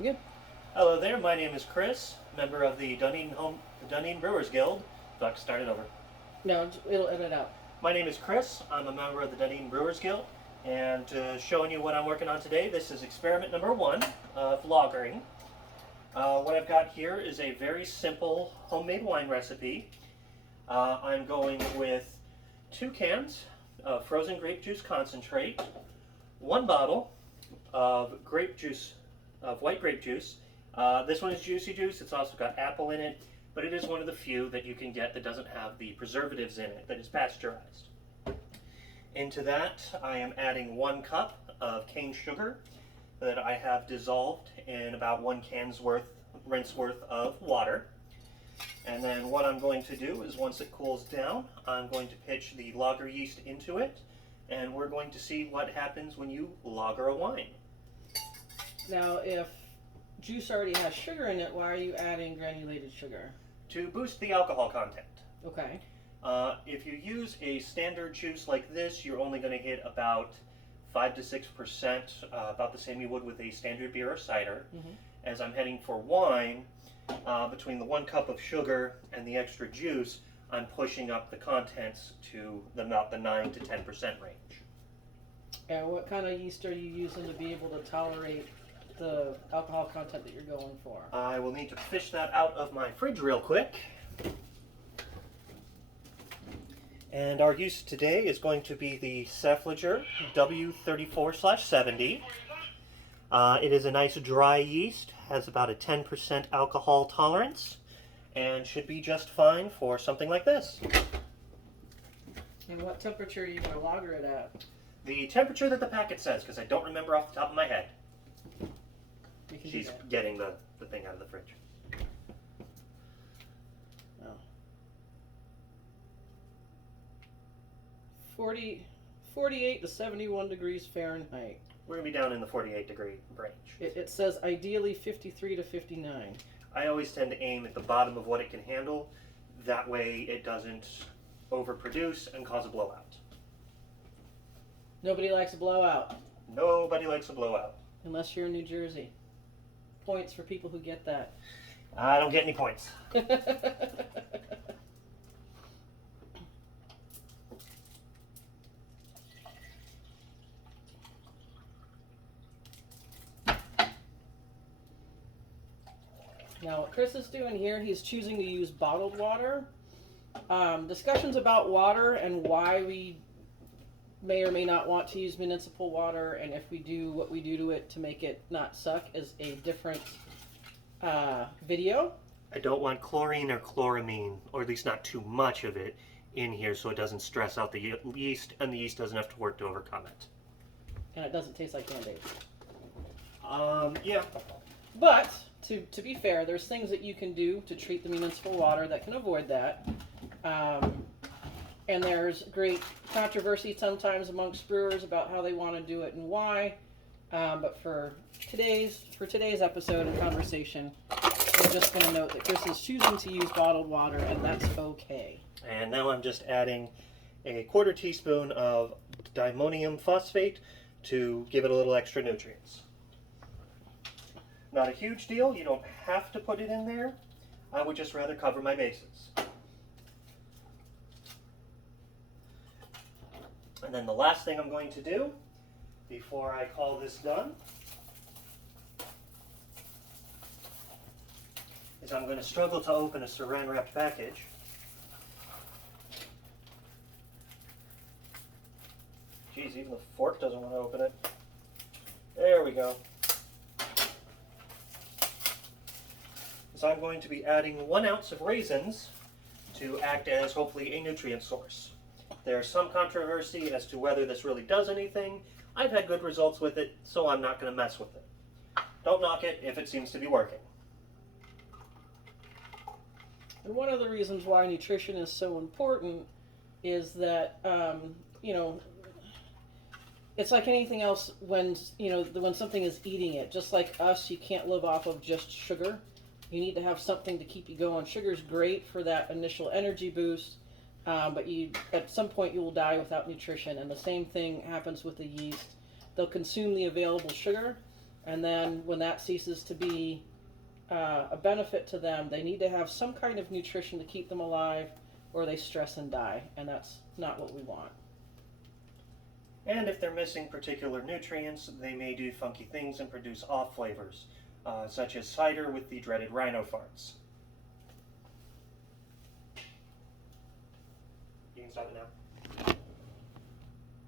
Good. Hello there, my name is Chris, member of the Dunedin Brewers Guild. Do I have to start it over? No, it'll edit out. My name is Chris, I'm a member of the Dunedin Brewers Guild, and showing you what I'm working on today, this is experiment number 1 of lagering. What I've got here is a very simple homemade wine recipe. I'm going with 2 cans of frozen grape juice concentrate, 1 bottle of grape juice, of white grape juice. This one is juicy juice. It's also got apple in it, but it is one of the few that you can get that doesn't have the preservatives in it, that is pasteurized. Into that, I am adding 1 cup of cane sugar that I have dissolved in about 1 can's rinse worth of water. And then what I'm going to do is once it cools down, I'm going to pitch the lager yeast into it, and we're going to see what happens when you lager a wine. Now, if juice already has sugar in it, why are you adding granulated sugar? To boost the alcohol content. Okay. If you use a standard juice like this, you're only going to hit about 5 to 6%, about the same you would with a standard beer or cider. Mm-hmm. As I'm heading for wine, between the 1 cup of sugar and the extra juice, I'm pushing up the contents to about the 9 to 10% range. And what kind of yeast are you using to be able to tolerate the alcohol content that you're going for? I will need to fish that out of my fridge real quick. And our yeast today is going to be the Cephaliger W34/70. It is a nice dry yeast, has about a 10% alcohol tolerance, and should be just fine for something like this. And what temperature are you going to lager it at? The temperature that the packet says, because I don't remember off the top of my head. She's getting the thing out of the fridge. Oh. 48 to 71 degrees Fahrenheit. We're going to be down in the 48-degree range. It says ideally 53 to 59. I always tend to aim at the bottom of what it can handle. That way it doesn't overproduce and cause a blowout. Nobody likes a blowout. Nobody likes a blowout. Unless you're in New Jersey. Points for people who get that. I don't get any points. Now what Chris is doing here, he's choosing to use bottled water. Discussions about water and why we may or may not want to use municipal water, and if we do, what we do to it to make it not suck, is a different video. I don't want chlorine or chloramine, or at least not too much of it, in here so it doesn't stress out the yeast, and the yeast doesn't have to work to overcome it. And it doesn't taste like Band-Aid. Yeah. But, to be fair, there's things that you can do to treat the municipal water that can avoid that. And there's great controversy sometimes amongst brewers about how they want to do it and why. But for today's episode and conversation, I'm just going to note that Chris is choosing to use bottled water, and that's okay. And now I'm just adding a 1/4 teaspoon of diammonium phosphate to give it a little extra nutrients. Not a huge deal. You don't have to put it in there. I would just rather cover my bases. And then the last thing I'm going to do before I call this done is I'm going to struggle to open a saran wrapped package. Geez, even the fork doesn't want to open it. There we go. So I'm going to be adding 1 ounce of raisins to act as hopefully a nutrient source. There's some controversy as to whether this really does anything. I've had good results with it, so I'm not going to mess with it. Don't knock it if it seems to be working. And one of the reasons why nutrition is so important is that, it's like anything else when something is eating it. Just like us, you can't live off of just sugar. You need to have something to keep you going. Sugar's great for that initial energy boost, but at some point you will die without nutrition. And the same thing happens with the yeast. They'll consume the available sugar, And then when that ceases to be a benefit to them, they need to have some kind of nutrition to keep them alive, or they stress and die, and that's not what we want. And if they're missing particular nutrients, they may do funky things and produce off flavors, such as cider with the dreaded rhino farts.